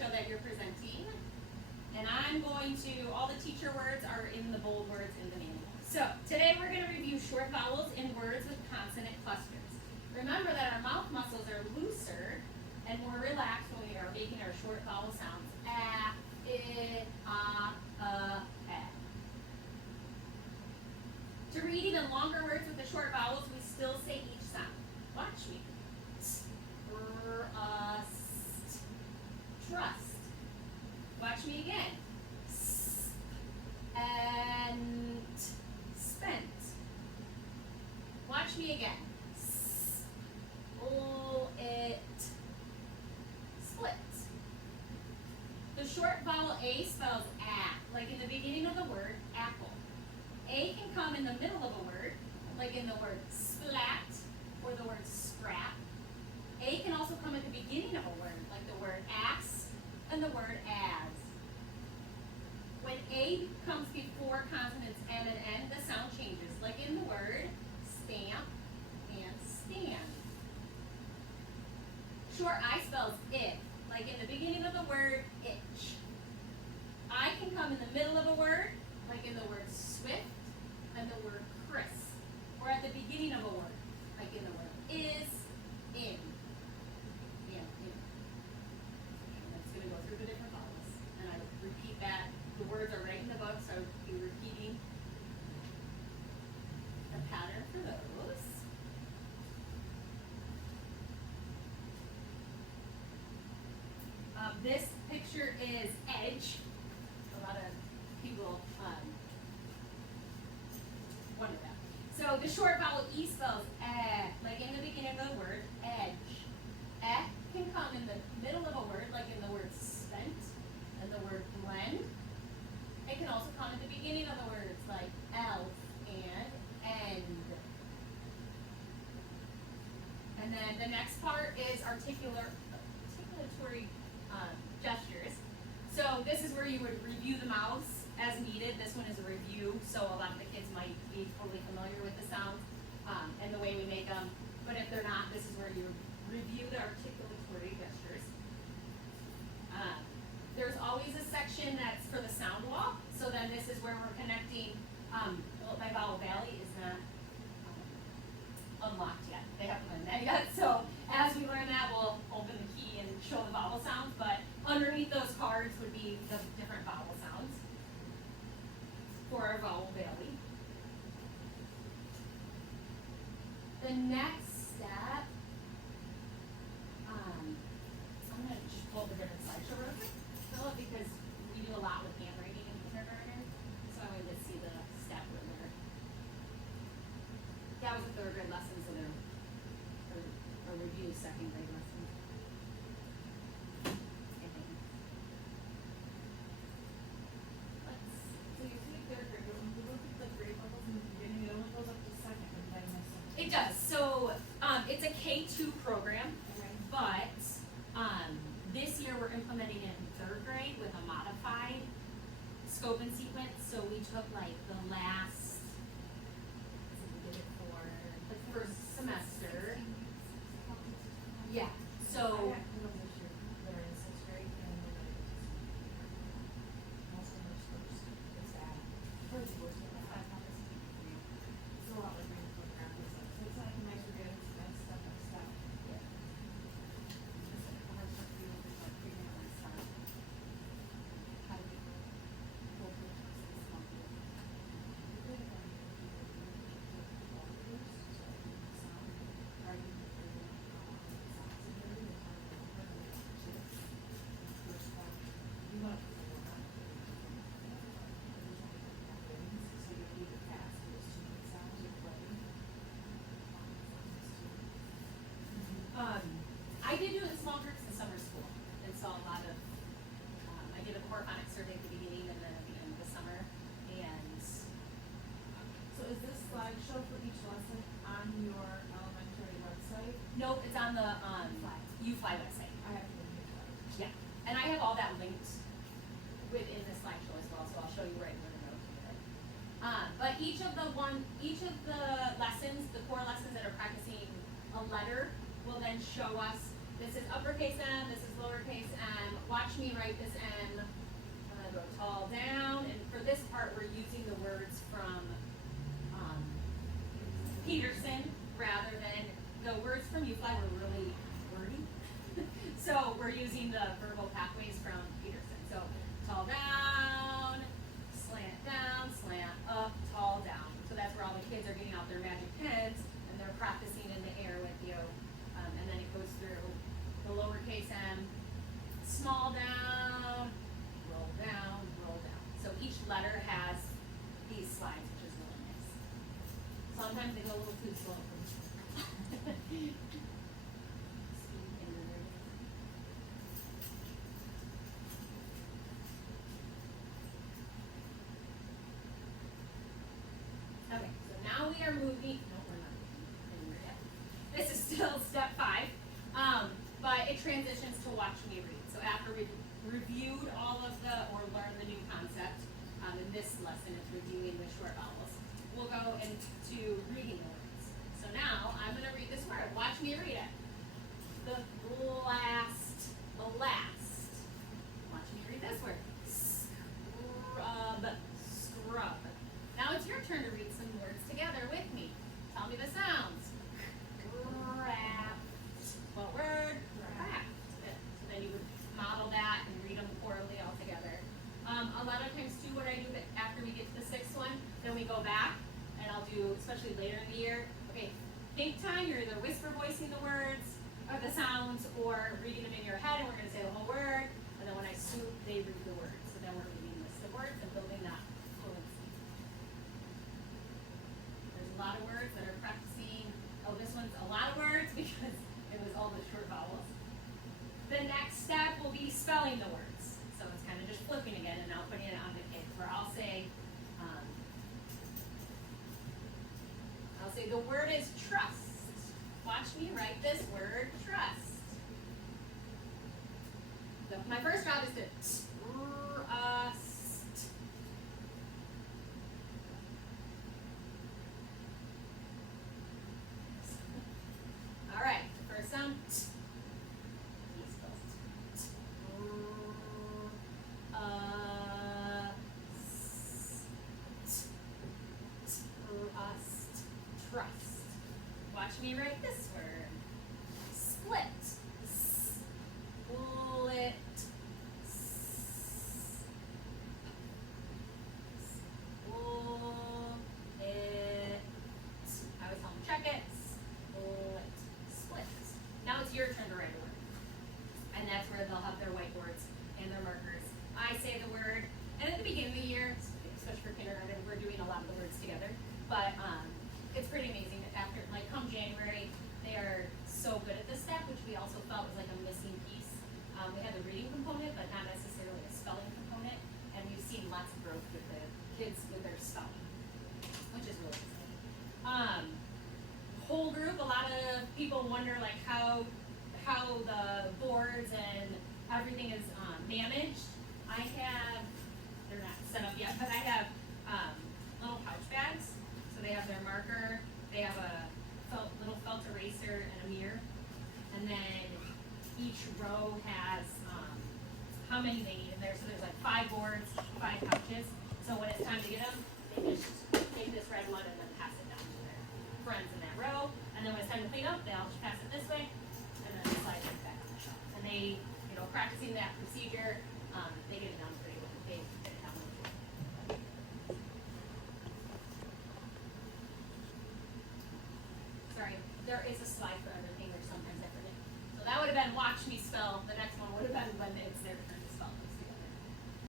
slideshow that you're presenting. And I'm going to, all the teacher words are in the bold words in the manual. So today we're going to review short vowels in words with consonant clusters. Remember that our mouth muscles are looser and more relaxed when we are making our short vowel sounds. A, I, eh. To read even longer words with the short vowels, we still say each sound. Watch me. Trust. Trust. Watch me again. And spent. Watch me again. It split. The short vowel A spells a, like in the beginning of the word apple. A can come in the middle of a word, like in the word splat or the word scrap. A can also come at the beginning of a word, like the word axe and the word as. When A comes before consonants M and N, the sound changes, like in the word stamp and stand. Short I spells it, like in the beginning of the word itch. I can come in the middle of a word, like in the word swift and the word crisp, or at the beginning of a word, like in the word is, in. Yeah, in. And that's going to go through the different vowels. And I repeat that. The words are right in the book, so I would be repeating the pattern for those. This picture is edge. A lot of people wonder that. So the short vowel E spells eh, like in the beginning of the word edge. Eh can come in the middle of a word, like in the word spent and the word blend. It can also come at the beginning of the words, like elf and end. And then the next part is articulatory gestures. So this is where you would review the mouths as needed. This one is a review, so a lot of the kids might be totally familiar with the sounds and the way we make them. But if they're not, this is where you review the articulatory gestures. There's always a section that's for the sound wall. So then this is where we're connecting. Well, my vowel valley is not unlocked yet. They haven't learned that yet. So as we learn that, we'll open the key and show the vowel sounds. But underneath those cards would be the different vowel sounds for our vowel valley. The next step, I'm going to just pull up a different slideshow real quick, Philip, because we do a lot with handwriting in kindergarten. So I wanted to see the step in there. That was a third grade lesson, so they're a review second grade lesson. So you see third grade, but when you look at the grade levels in the beginning, it only goes up to second, and then It does. So it's a K2 program, but this year we're implementing it in third grade with a modified scope and sequence. So we took like the last, we did it for the first semester. Yeah. So. they're in sixth grade, and most of those first. It's bad. First was a lot of grade program. So it's like a nice forget and stuff and stuff. Yeah. I did do it in small groups in summer school, and so a lot of, I did a core phonics survey at the beginning and then at the end of the summer, and So is this slideshow for each lesson on your elementary website? nope, it's on the UFLI website. I have to go to your website. Yeah, and I have all that linked within the slideshow as well, so I'll show you right where to go to get it. But each of the lessons, the core lessons that are practicing a letter, will then show us this is uppercase M, this is lowercase m, watch me write this M. I'm gonna go tall down, and for this part, we're using the words from Peterson rather than the words from UFLI were really wordy. So we're using the verbal pathways from Peterson. So tall down, slant up, tall down. So that's where all the kids are getting out their magic pens and they're practicing in the air with you. And then it goes through the lowercase m, small down, roll down, roll down. So each letter has these slides, which is really nice. Sometimes they go a little too slow for me. Okay, so now we are moving. No, we're not moving yet. This is still step 5, but it transitions to watch me read. So after we've reviewed all of or learned the new concept, in this lesson it's reviewing the short vowels, we'll go into reading the words. So now I'm going to read this word. Watch me read it. The last. Watch me read this word. Scrub. Now it's your turn to read some words together with me. Tell me the sounds. Craft. What word? Craft. Good. So then you would model that and read them orally all together. A lot of times too, what I do after we get to the 6th one, then we go back and I'll do, especially later in the year, okay, think time, you're either whisper voicing the words or the sounds or reading them in your head and we're going to say the whole word. And then when I swoop, they read the words. So then we're reading the list of words and building that fluency. There's a lot of words that are practicing. Oh, this one's a lot of words because it was all the short vowels. The next step will be spelling the words. So it's kind of just flipping again and now putting it on the kids where I'll say the word is trust. Watch me write this word, trust. So my first job is to trust. All right, the first sound. Trust. Watch me write this word. Split. Split. I always tell them check it. Split. Split. Now it's your turn to write a word. And that's where they'll have their whiteboards and their markers. I say the word, and at the beginning of the year, especially for kindergarten, we're doing a lot of the words together. But it's pretty amazing that after, like, come January, they are so good at this step, which we also felt was like a missing piece. We had the reading component, but not necessarily a spelling component, and we've seen lots of growth with the kids with their spelling, which is really exciting. Whole group, a lot of people wonder, like, how the boards and everything is managed. They're not set up yet, but I have little pouch bags. So they have their marker, they have a little felt eraser and a mirror, and then each row has how many they need in there. So there's like 5 boards, 5 pouches. So when it's time to get them, they just take this red one and then pass it down to their friends in that row. And then when it's time to clean up, they all just pass it this way, and then slide it back on the shelf. And they, practicing that procedure, they get it down pretty well. They get it down really well. Sorry, there is a slide for everything, or sometimes I forget. So that would have been watch me spell. The next one would have been when it's their turn.